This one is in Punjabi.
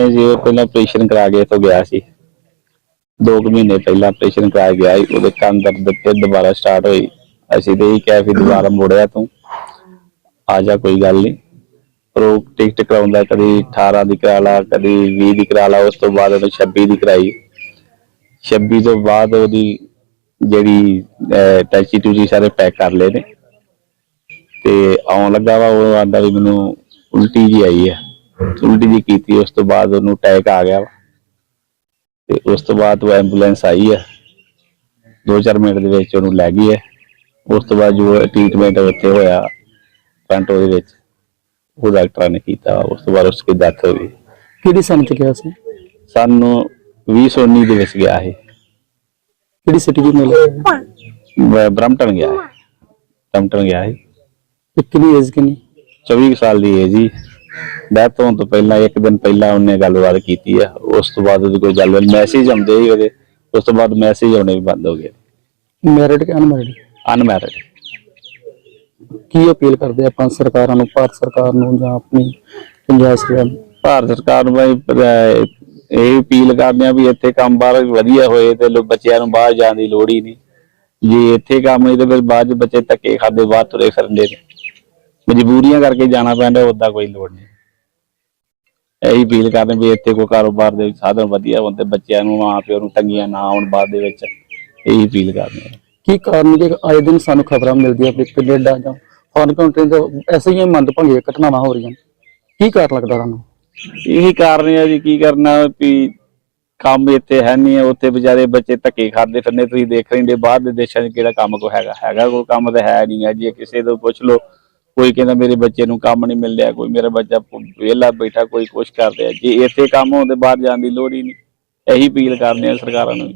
ਜੀ ਪਹਿਲਾਂ ਆਪਰੇਸ਼ਨ ਕਰਾ ਕੇ ਤੋਂ ਗਿਆ ਸੀ। 2 ਮਹੀਨੇ ਪਹਿਲਾਂ ਆਪਰੇਸ਼ਨ ਕਰਾ ਗਿਆ ਸੀ ਉਹਦੇ ਕੰਨ ਦਰਦ ਤੇ ਦੁਬਾਰਾ ਸਟਾਰਟ ਹੋਈ। ਅਸੀਂ ਤੇ ਇਹ ਕਿਹਾ ਵੀ ਦੁਬਾਰਾ ਮੁੜਿਆ ਤੂੰ। ਆ ਜਾ ਕੋਈ ਗੱਲ ਨਹੀਂ ਪਰ ਉਹ ਟਿਕਟ ਕਰਾਉਂਦਾ ਕਦੀ 18 ਦੀ ਕਰਾ ਲਾ ਕਦੀ 20 ਦੀ ਕਰਾ ਲਾ ਉਸ ਤੋਂ ਬਾਅਦ ਉਹਨੇ 26 ਦੀ ਕਰਾਈ। 26 ਤੋਂ ਬਾਅਦ ਉਹਦੀ ਜਿਹੜੀ ਅਹ, ਟੈਚੀ ਸਾਰੇ ਪੈਕ ਕਰ ਲਏ ਨੇ। ਤੇ ਆਉਣ ਲੱਗਾ ਵਾ ਉਹ ਆਂਦਾ ਵੀ ਮੈਨੂੰ ਉਲਟੀ ਜੀ ਆਈ ਹੈ ਉਲਟੀ ਜੀ ਕੀਤੀ ਉਸ ਤੋਂ ਬਾਅਦ ਉਹਨੂੰ ਅਟੈਕ ਆ ਗਿਆ ਤੇ ਉਸ ਤੋਂ ਬਾਅਦ ਉਹ ਐਂਬੂਲੈਂਸ ਆਈ ਹੈ 2-4 ਮਿੰਟ ਦੇ ਵਿੱਚ ਉਹਨੂੰ ਲੈ ਗਈ ਹੈ ਉਸ ਤੋਂ ਬਾਅਦ ਜੋ ਟ੍ਰੀਟਮੈਂਟ ਉੱਥੇ ਹੋਇਆ ਪੈਂਟੋ ਦੇ ਵਿੱਚ ਉਹ ਡਾਕਟਰਾਂ ਨੇ ਕੀਤਾ ਉਸ ਤੋਂ ਬਾਅਦ ਉਸਦੀ ਡੈਥ ਹੋ ਗਈ ਕਿਹੜੀ ਸੰਨ ਚ ਗਿਆ ਸੀ? ਸਾਨੂੰ 2019 ਦੇ ਵਿੱਚ ਗਿਆ ਇਹ। ਕਿਹੜੀ ਸਿਟੀ ਚ ਮਿਲਿਆ ਬ- ਬਰਮਟਨ ਗਿਆ। ਹੈ ਬਰਮਟਨ ਗਿਆ ਹੈ ਤੇ ਕਿੰਨੀ ਏਜ ਕਿੰਨੀ? 24 ਕੁ ਸਾਲ ਦੀ ਹੈ। ਜੀ ਡੈਥ ਹੋਣ ਤੋਂ ਪਹਿਲਾਂ ਇੱਕ ਦਿਨ ਪਹਿਲਾਂ ਉਹਨੇ ਗੱਲਬਾਤ ਕੀਤੀ ਆ। ਉਸ ਤੋਂ ਬਾਅਦ ਉਹਦੀ ਕੋਈ ਗੱਲ ਮੈਸੇਜ ਆਉਂਦੇ ਹੀ ਉਹਦੇ। ਉਸ ਤੋਂ ਬਾਅਦ ਮੈਸੇਜ ਆਉਣੇ ਵੀ ਬੰਦ ਹੋ ਗਏ। ਮੈਰਿਡ ਕਿ ਅਨਮੈਰਿਡ ਅਨਮੈਰਿਡ ਕੀ ਅਪੀਲ ਕਰਦੇ ਆਪਾਂ ਸਰਕਾਰਾਂ ਨੂੰ ਭਾਰਤ ਸਰਕਾਰ ਨੂੰ ਜਾਂ ਆਪਣੀ ਪੰਜਾਬ ਸਰਕਾਰ ਨੂੰ? ਭਾਰਤ ਸਰਕਾਰ ਨੂੰ ਬਈ ਇਹ ਅਪੀਲ ਕਰਦੇ ਆ ਵੀ ਇੱਥੇ ਕੰਮ ਬਾਹਰ ਵਧੀਆ ਹੋਏ ਤੇ ਲੋ ਬੱਚਿਆਂ ਨੂੰ ਬਾਹਰ ਜਾਣ ਦੀ ਲੋੜ ਹੀ ਨਹੀਂ। ਜੇ ਇੱਥੇ ਕੰਮ ਨਹੀਂ ਤੇ ਫਿਰ ਬਾਅਦ ਚ ਬੱਚੇ ਧੱਕੇ ਖਾਦੇ ਬਾਹਰ ਤੁਰੇ ਫਿਰਦੇ ਨੇ। ਮਜਬੂਰੀਆਂ ਕਰਕੇ ਜਾਣਾ ਪੈਂਦਾ ਉਦਾਂ ਕੋਈ ਲੋੜ ਨਹੀਂ। ਇਹੀ ਅਪੀਲ ਕਰਦੇ ਵੀ ਇੱਥੇ ਕੋਈ ਕਾਰੋਬਾਰ ਦੇ ਸਾਧਨ ਵਧੀਆ ਹੋਣ ਤੇ ਬੱਚਿਆਂ ਨੂੰ ਮਾਂ ਪਿਓ ਨੂੰ ਤੰਗੀਆਂ ਨਾ ਆਉਣ ਬਾਅਦ ਦੇ ਵਿੱਚ ਇਹੀ ਅਪੀਲ ਕਰਦੇ ਆ ਕੀ ਕਾਰਨ ਕਿ ਆਏ ਦਿਨ ਸਾਨੂੰ ਖਬਰਾਂ ਮਿਲਦੀਆਂ ਵੀ ਕੈਨੇਡਾ ਜਾਂ ਫੋਰਨ ਕੰਟਰੀ ਤੋਂ ਐਸੇ ਹੀ ਮੰਦਭੰਗੀਆਂ ਘਟਨਾਵਾਂ ਹੋ ਰਹੀਆਂ ਕੀ ਕਾਰਨ ਲੱਗਦਾ ਤੁਹਾਨੂੰ? ਇਹੀ ਕਾਰਨ ਹੈ ਜੀ ਕੀ ਕਰਨਾ ਵੀ ਕੰਮ ਇੱਥੇ ਹੈ ਨਹੀਂ ਹੈ ਉੱਥੇ ਵਿਚਾਰੇ ਬੱਚੇ ਧੱਕੇ ਖਾਂਦੇ ਫਿਰਨੇ ਤੁਸੀਂ ਦੇਖ ਰਹੇ ਹੋ ਬਾਹਰ ਦੇ ਦੇਸ਼ਾਂ 'ਚ ਕਿਹੜਾ ਕੰਮ ਕੋ ਹੈਗਾ ਹੈਗਾ ਕੋਈ ਕੰਮ ਤਾਂ ਹੈ ਨਹੀਂ ਹੈ ਜੇ ਕਿਸੇ ਤੋਂ ਪੁੱਛ ਲਓ। ਕੋਈ ਕਹਿੰਦਾ ਮੇਰੇ ਬੱਚੇ ਨੂੰ ਕੰਮ ਨਹੀਂ ਮਿਲ ਰਿਹਾ, ਕੋਈ ਮੇਰਾ ਬੱਚਾ ਵਿਹਲਾ ਬੈਠਾ, ਕੋਈ ਕੁਛ ਕਰ ਰਿਹਾ। ਜੇ ਇੱਥੇ ਕੰਮ ਹੋਣ ਤੇ ਬਾਹਰ ਜਾਣ ਦੀ ਲੋੜ ਹੀ ਨਹੀਂ। ਇਹੀ ਅਪੀਲ ਕਰਦੇ ਆ ਸਰਕਾਰਾਂ ਨੂੰ।